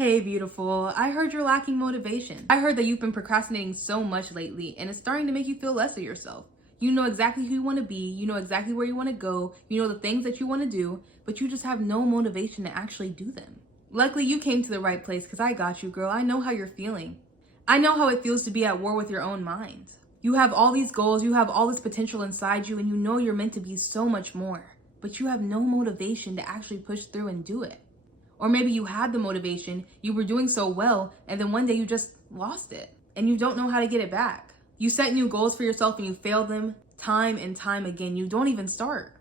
Hey, beautiful. I heard you're lacking motivation. I heard that you've been procrastinating so much lately, and it's starting to make you feel less of yourself. You know exactly who you want to be, you know exactly where you want to go, you know the things that you want to do, but you just have no motivation to actually do them. Luckily, you came to the right place because I got you, girl. I know how you're feeling. I know how it feels to be at war with your own mind. You have all these goals, you have all this potential inside you, and you know you're meant to be so much more, but you have no motivation to actually push through and do it. Or maybe you had the motivation, you were doing so well, and then one day you just lost it and you don't know how to get it back. You set new goals for yourself and you fail them time and time again. You don't even start.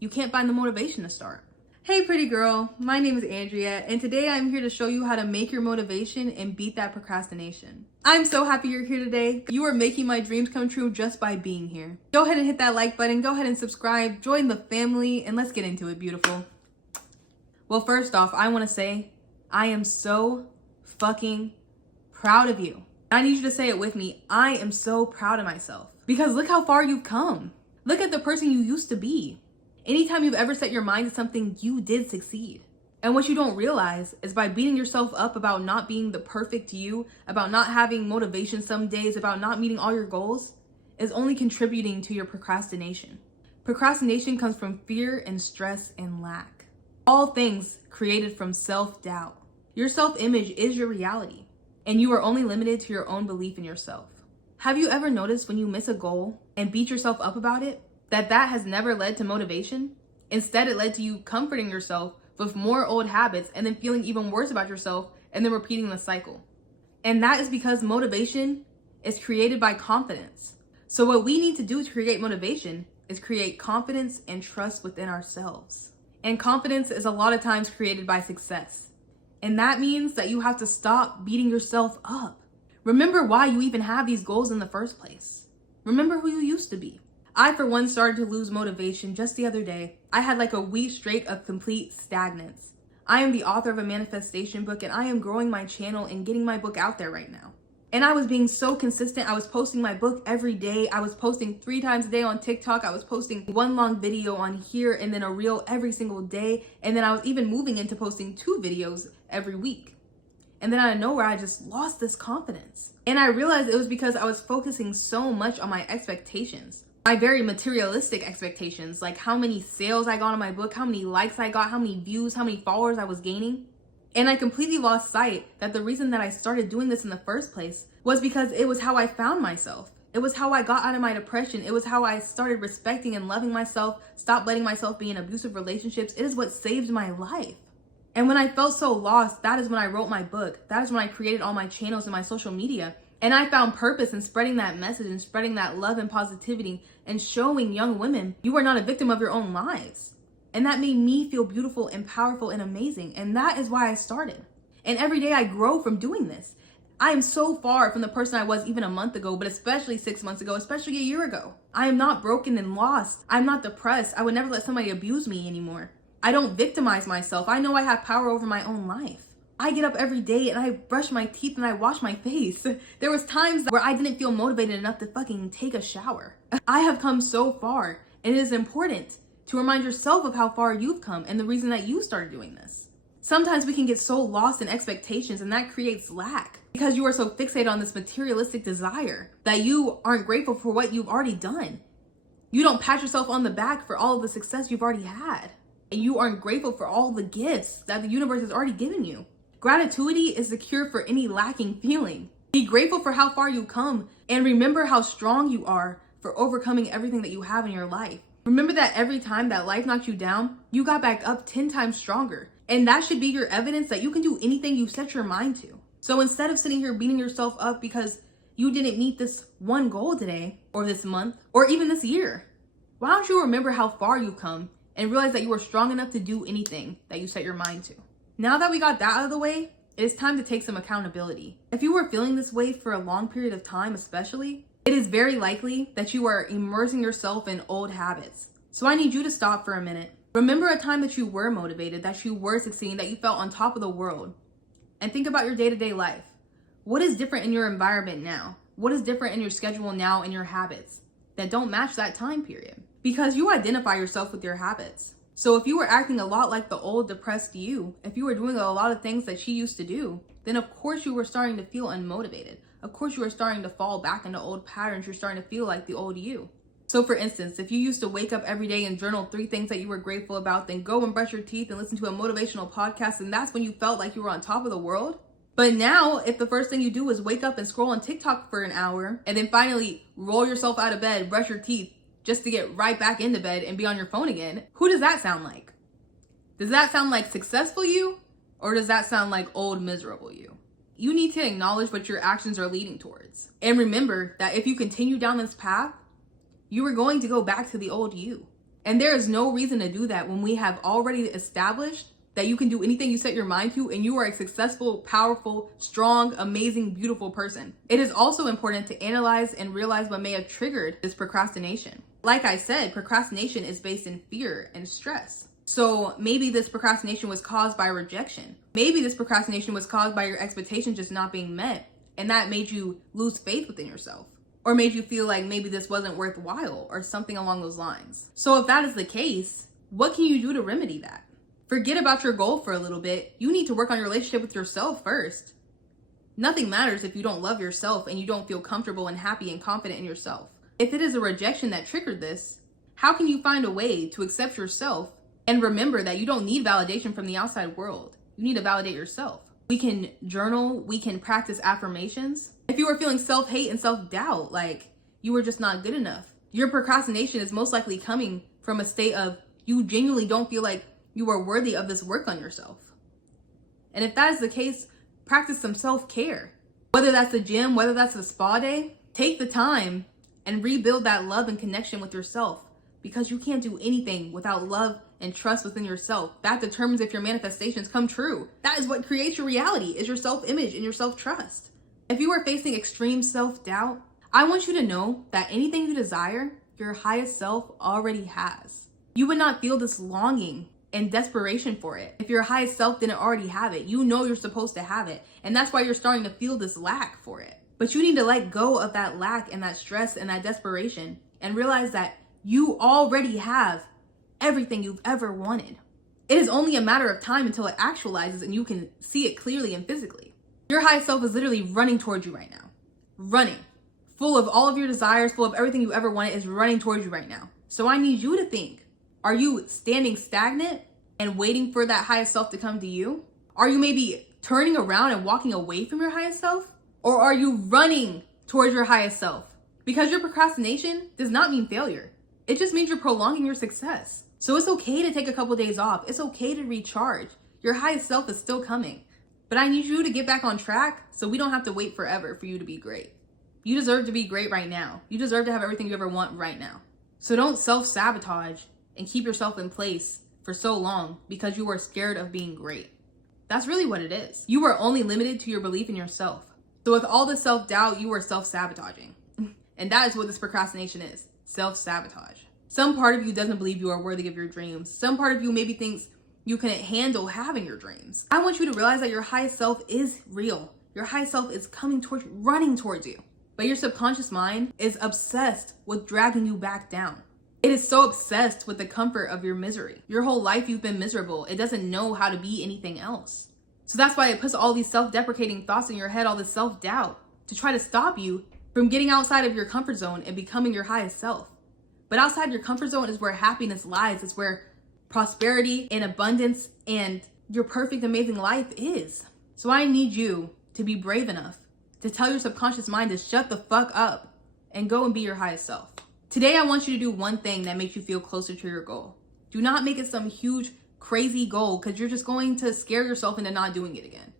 You can't find the motivation to start. Hey, pretty girl, my name is Andrea, and today I'm here to show you how to make your motivation and beat that procrastination. I'm so happy you're here today. You are making my dreams come true just by being here. Go ahead and hit that like button, go ahead and subscribe, join the family, and let's get into it, beautiful. Well, first off, I want to say I am so fucking proud of you. I need you to say it with me. I am so proud of myself because look how far you've come. Look at the person you used to be. Anytime you've ever set your mind to something, you did succeed. And what you don't realize is by beating yourself up about not being the perfect you, about not having motivation some days, about not meeting all your goals, is only contributing to your procrastination. Procrastination comes from fear and stress and lack. All things created from self-doubt. Your self-image is your reality, and you are only limited to your own belief in yourself. Have you ever noticed when you miss a goal and beat yourself up about it, that has never led to motivation? Instead, it led to you comforting yourself with more old habits and then feeling even worse about yourself and then repeating the cycle. And that is because motivation is created by confidence. So what we need to do to create motivation is create confidence and trust within ourselves. And confidence is a lot of times created by success. And that means that you have to stop beating yourself up. Remember why you even have these goals in the first place. Remember who you used to be. I, for one, started to lose motivation just the other day. I had like a week straight of complete stagnance. I am the author of a manifestation book, and I am growing my channel and getting my book out there right now. And I was being so consistent. I was posting my book every day. I was posting 3 times a day on TikTok. I was posting one long video on here and then a reel every single day. And then I was even moving into posting 2 videos every week. And then out of nowhere, I just lost this confidence. And I realized it was because I was focusing so much on my expectations. My very materialistic expectations, like how many sales I got on my book, how many likes I got, how many views, how many followers I was gaining. And I completely lost sight that the reason that I started doing this in the first place was because it was how I found myself. It was how I got out of my depression. It was how I started respecting and loving myself, stopped letting myself be in abusive relationships. It is what saved my life. And when I felt so lost, that is when I wrote my book. That is when I created all my channels and my social media. And I found purpose in spreading that message and spreading that love and positivity and showing young women you are not a victim of your own lives. And that made me feel beautiful and powerful and amazing. And that is why I started. And every day I grow from doing this. I am so far from the person I was even a month ago, but especially 6 months ago, especially a year ago. I am not broken and lost. I'm not depressed. I would never let somebody abuse me anymore. I don't victimize myself. I know I have power over my own life. I get up every day and I brush my teeth and I wash my face. There was times where I didn't feel motivated enough to fucking take a shower. I have come so far, and it is important to remind yourself of how far you've come and the reason that you started doing this. Sometimes we can get so lost in expectations, and that creates lack because you are so fixated on this materialistic desire that you aren't grateful for what you've already done. You don't pat yourself on the back for all of the success you've already had. And you aren't grateful for all the gifts that the universe has already given you. Gratitude is the cure for any lacking feeling. Be grateful for how far you've come and remember how strong you are for overcoming everything that you have in your life. Remember that every time that life knocked you down, you got back up 10 times stronger. And that should be your evidence that you can do anything you set your mind to. So instead of sitting here beating yourself up because you didn't meet this one goal today, or this month, or even this year, why don't you remember how far you've come and realize that you are strong enough to do anything that you set your mind to? Now that we got that out of the way, it is time to take some accountability. If you were feeling this way for a long period of time especially, it is very likely that you are immersing yourself in old habits. So I need you to stop for a minute. Remember a time that you were motivated, that you were succeeding, that you felt on top of the world. And think about your day-to-day life. What is different in your environment now? What is different in your schedule now and your habits that don't match that time period? Because you identify yourself with your habits. So if you were acting a lot like the old depressed you, if you were doing a lot of things that she used to do, then of course you were starting to feel unmotivated. Of course you were starting to fall back into old patterns. You're starting to feel like the old you. So for instance, if you used to wake up every day and journal 3 things that you were grateful about, then go and brush your teeth and listen to a motivational podcast, and that's when you felt like you were on top of the world. But now, if the first thing you do is wake up and scroll on TikTok for an hour, and then finally roll yourself out of bed, brush your teeth, just to get right back into bed and be on your phone again, who does that sound like? Does that sound like successful you? Or does that sound like old miserable you? You need to acknowledge what your actions are leading towards. And remember that if you continue down this path, you are going to go back to the old you. And there is no reason to do that when we have already established that you can do anything you set your mind to, and you are a successful, powerful, strong, amazing, beautiful person. It is also important to analyze and realize what may have triggered this procrastination. Like I said, procrastination is based in fear and stress. So maybe this procrastination was caused by rejection. Maybe this procrastination was caused by your expectations just not being met, and that made you lose faith within yourself, or made you feel like maybe this wasn't worthwhile, or something along those lines. So if that is the case, what can you do to remedy that? Forget about your goal for a little bit. You need to work on your relationship with yourself first. Nothing matters if you don't love yourself and you don't feel comfortable and happy and confident in yourself. If it is a rejection that triggered this, how can you find a way to accept yourself and remember that you don't need validation from the outside world? You need to validate yourself. We can journal, we can practice affirmations. If you are feeling self-hate and self-doubt, like you were just not good enough, your procrastination is most likely coming from a state of you genuinely don't feel like you are worthy of this work on yourself. And if that is the case, practice some self-care. Whether that's the gym, whether that's a spa day, take the time and rebuild that love and connection with yourself, because you can't do anything without love and trust within yourself. That determines if your manifestations come true. That is what creates your reality, is your self-image and your self-trust. If you are facing extreme self-doubt, I want you to know that anything you desire, your highest self already has. You would not feel this longing and desperation for it if your highest self didn't already have it. You know you're supposed to have it, and that's why you're starting to feel this lack for it. But you need to let go of that lack and that stress and that desperation and realize that you already have everything you've ever wanted. It is only a matter of time until it actualizes and you can see it clearly and physically. Your highest self is literally running towards you right now. Running. Full of all of your desires, full of everything you ever wanted, is running towards you right now. So I need you to think, are you standing stagnant and waiting for that highest self to come to you? Are you maybe turning around and walking away from your highest self? Or are you running towards your highest self? Because your procrastination does not mean failure. It just means you're prolonging your success. So it's okay to take a couple days off. It's okay to recharge. Your highest self is still coming. But I need you to get back on track so we don't have to wait forever for you to be great. You deserve to be great right now. You deserve to have everything you ever want right now. So don't self-sabotage and keep yourself in place for so long because you are scared of being great. That's really what it is. You are only limited to your belief in yourself. So with all the self-doubt, you are self-sabotaging. And that is what this procrastination is. Self-sabotage. Some part of you doesn't believe you are worthy of your dreams. Some part of you maybe thinks you couldn't handle having your dreams. I want you to realize that your highest self is real. Your highest self is coming towards you, running towards you. But your subconscious mind is obsessed with dragging you back down. It is so obsessed with the comfort of your misery. Your whole life you've been miserable. It doesn't know how to be anything else. So that's why it puts all these self-deprecating thoughts in your head, all this self-doubt, to try to stop you from getting outside of your comfort zone and becoming your highest self. But outside your comfort zone is where happiness lies. It's where prosperity and abundance and your perfect, amazing life is. So I need you to be brave enough to tell your subconscious mind to shut the fuck up and go and be your highest self. Today, I want you to do one thing that makes you feel closer to your goal. Do not make it some huge, crazy goal because you're just going to scare yourself into not doing it again.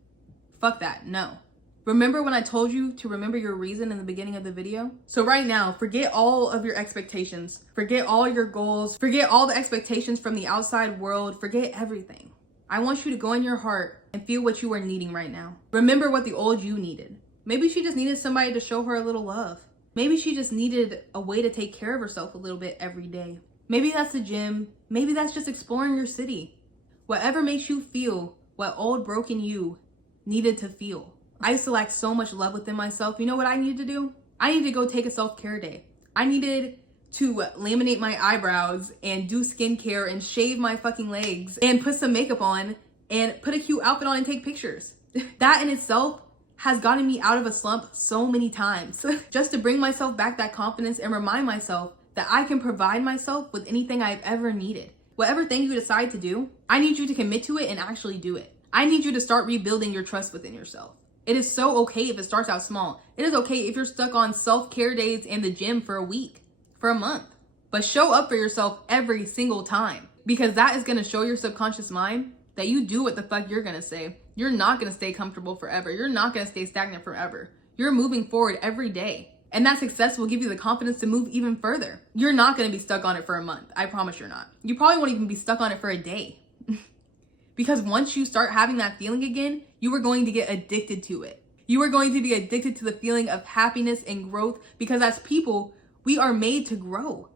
Fuck that, no. Remember when I told you to remember your reason in the beginning of the video? So right now, forget all of your expectations. Forget all your goals. Forget all the expectations from the outside world. Forget everything. I want you to go in your heart and feel what you are needing right now. Remember what the old you needed. Maybe she just needed somebody to show her a little love. Maybe she just needed a way to take care of herself a little bit every day. Maybe that's the gym. Maybe that's just exploring your city. Whatever makes you feel what old broken you needed to feel. I used to lack so much love within myself. You know what I needed to do? I needed to go take a self-care day. I needed to laminate my eyebrows and do skincare and shave my fucking legs and put some makeup on and put a cute outfit on and take pictures. That in itself has gotten me out of a slump so many times. Just to bring myself back that confidence and remind myself that I can provide myself with anything I've ever needed. Whatever thing you decide to do, I need you to commit to it and actually do it. I need you to start rebuilding your trust within yourself. It is so okay if it starts out small. It is okay if you're stuck on self-care days and the gym for a week, for a month. But show up for yourself every single time, because that is going to show your subconscious mind that you do what the fuck you're going to say. You're not going to stay comfortable forever. You're not going to stay stagnant forever. You're moving forward every day. And that success will give you the confidence to move even further. You're not going to be stuck on it for a month. I promise you're not. You probably won't even be stuck on it for a day. Because once you start having that feeling again, you are going to get addicted to it. You are going to be addicted to the feeling of happiness and growth, because as people, we are made to grow.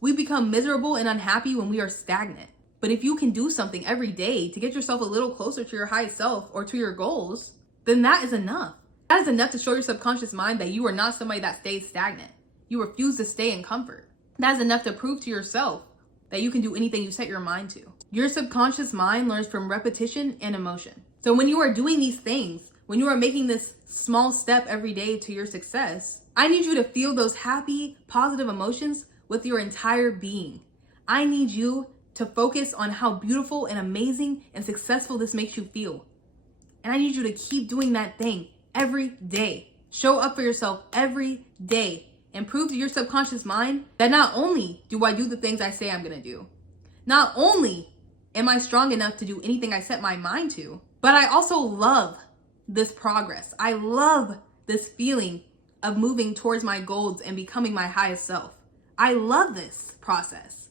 We become miserable and unhappy when we are stagnant. But if you can do something every day to get yourself a little closer to your highest self or to your goals, then that is enough. That is enough to show your subconscious mind that you are not somebody that stays stagnant. You refuse to stay in comfort. That is enough to prove to yourself that you can do anything you set your mind to. Your subconscious mind learns from repetition and emotion. So when you are doing these things, when you are making this small step every day to your success, I need you to feel those happy, positive emotions with your entire being. I need you to focus on how beautiful and amazing and successful this makes you feel. And I need you to keep doing that thing every day. Show up for yourself every day and prove to your subconscious mind that not only do I do the things I say I'm gonna do, not only am I strong enough to do anything I set my mind to, but I also love this progress. I love this feeling of moving towards my goals and becoming my highest self. I love this process.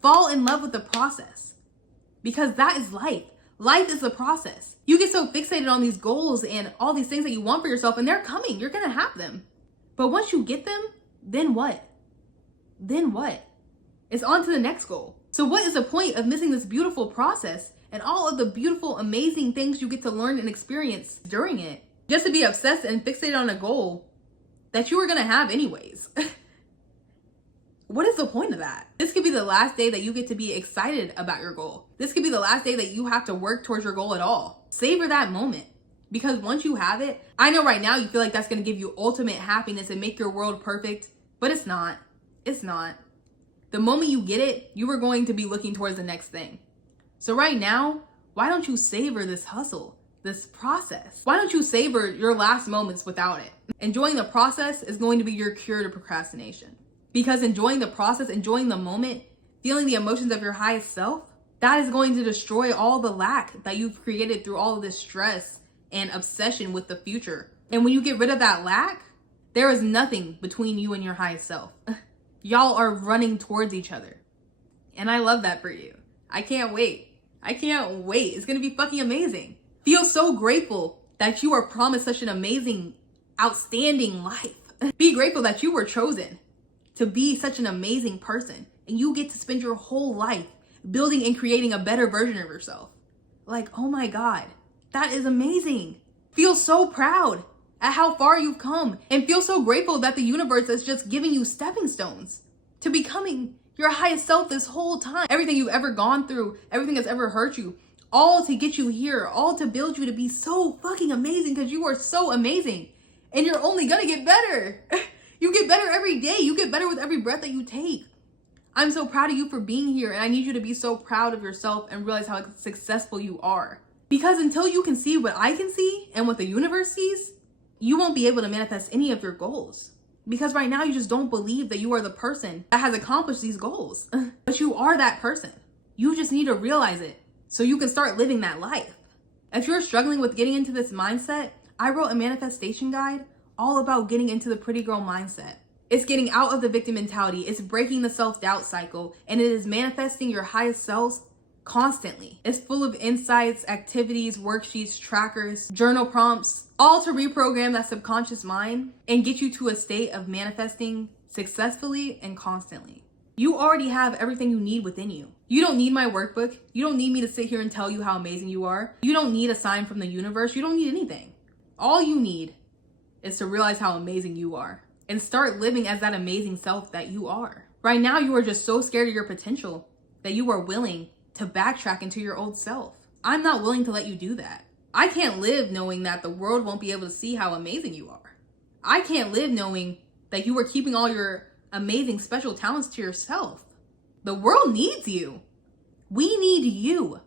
Fall in love with the process, because that is life. Life is the process. You get so fixated on these goals and all these things that you want for yourself, and they're coming. You're going to have them. But once you get them, then what? Then what? It's on to the next goal. So what is the point of missing this beautiful process and all of the beautiful, amazing things you get to learn and experience during it, just to be obsessed and fixated on a goal that you are going to have anyways? What is the point of that? This could be the last day that you get to be excited about your goal. This could be the last day that you have to work towards your goal at all. Savor that moment, because once you have it, I know right now you feel like that's going to give you ultimate happiness and make your world perfect, but it's not. It's not. The moment you get it, you are going to be looking towards the next thing. So right now, why don't you savor this hustle, this process? Why don't you savor your last moments without it? Enjoying the process is going to be your cure to procrastination. Because enjoying the process, enjoying the moment, feeling the emotions of your highest self, that is going to destroy all the lack that you've created through all of this stress and obsession with the future. And when you get rid of that lack, there is nothing between you and your highest self. Y'all are running towards each other. And I love that for you. I can't wait. I can't wait. It's going to be fucking amazing. Feel so grateful that you are promised such an amazing, outstanding life. Be grateful that you were chosen to be such an amazing person, and you get to spend your whole life building and creating a better version of yourself. Like, oh my God, that is amazing. Feel so proud at how far you've come, and feel so grateful that the universe is just giving you stepping stones to becoming your highest self this whole time. Everything you've ever gone through, everything that's ever hurt you, all to get you here, all to build you to be so fucking amazing, because you are so amazing, and you're only gonna get better. You get better every day. You get better with every breath that you take. I'm so proud of you for being here, and I need you to be so proud of yourself and realize how successful you are. Because until you can see what I can see and what the universe sees, you won't be able to manifest any of your goals. Because right now you just don't believe that you are the person that has accomplished these goals. But you are that person. You just need to realize it so you can start living that life. If you're struggling with getting into this mindset, I wrote a manifestation guide all about getting into the pretty girl mindset. It's getting out of the victim mentality. It's breaking the self-doubt cycle, and it is manifesting your highest selves constantly. It's full of insights, activities, worksheets, trackers, journal prompts, all to reprogram that subconscious mind and get you to a state of manifesting successfully and constantly. You already have everything you need within you. You don't need my workbook. You don't need me to sit here and tell you how amazing you are. You don't need a sign from the universe. You don't need anything. All you need is to realize how amazing you are. and start living as that amazing self that you are. Right now, you are just so scared of your potential that you are willing to backtrack into your old self. I'm not willing to let you do that. I can't live knowing that the world won't be able to see how amazing you are. I can't live knowing that you are keeping all your amazing special talents to yourself. The world needs you. We need you.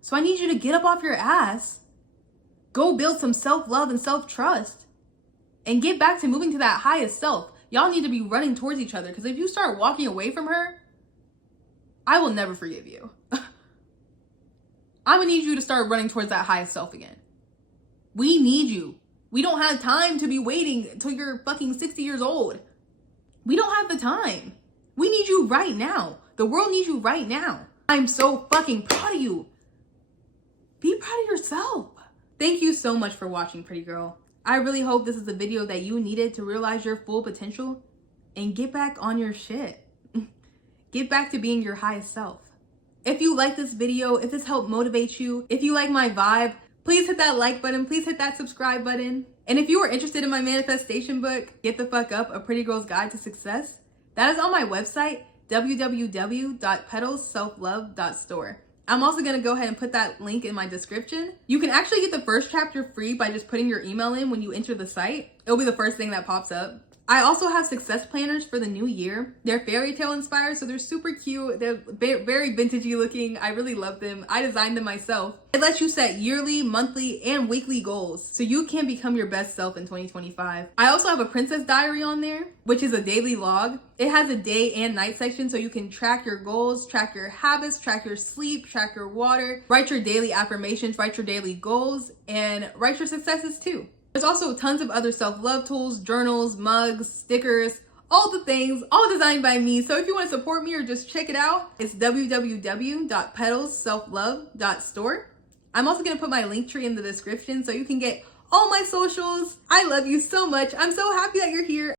So I need you to get up off your ass, go build some self-love and self-trust, and get back to moving to that highest self. Y'all need to be running towards each other, because if you start walking away from her, I will never forgive you. I'm gonna need you to start running towards that highest self again. We need you. We don't have time to be waiting until you're fucking 60 years old. We don't have the time. We need you right now. The world needs you right now. I'm so fucking proud of you. Be proud of yourself. Thank you so much for watching, pretty girl. I really hope this is the video that you needed to realize your full potential and get back on your shit. Get back to being your highest self. If you like this video, if this helped motivate you, if you like my vibe, please hit that like button, please hit that subscribe button. And if you are interested in my manifestation book, Get the Fuck Up, A Pretty Girl's Guide to Success, that is on my website, www.petalselflove.store. I'm also gonna go ahead and put that link in my description. You can actually get the first chapter free by just putting your email in when you enter the site. It'll be the first thing that pops up. I also have success planners for the new year. They're fairy tale inspired, so they're super cute. They're very vintagey looking. I really love them. I designed them myself. It lets you set yearly, monthly, and weekly goals so you can become your best self in 2025. I also have a princess diary on there, which is a daily log. It has a day and night section so you can track your goals, track your habits, track your sleep, track your water, write your daily affirmations, write your daily goals, and write your successes too. There's also tons of other self-love tools, journals, mugs, stickers, all the things, all designed by me. So if you want to support me or just check it out, it's www.petalselflove.store. I'm also going to put my link tree in the description so you can get all my socials. I love you so much. I'm so happy that you're here.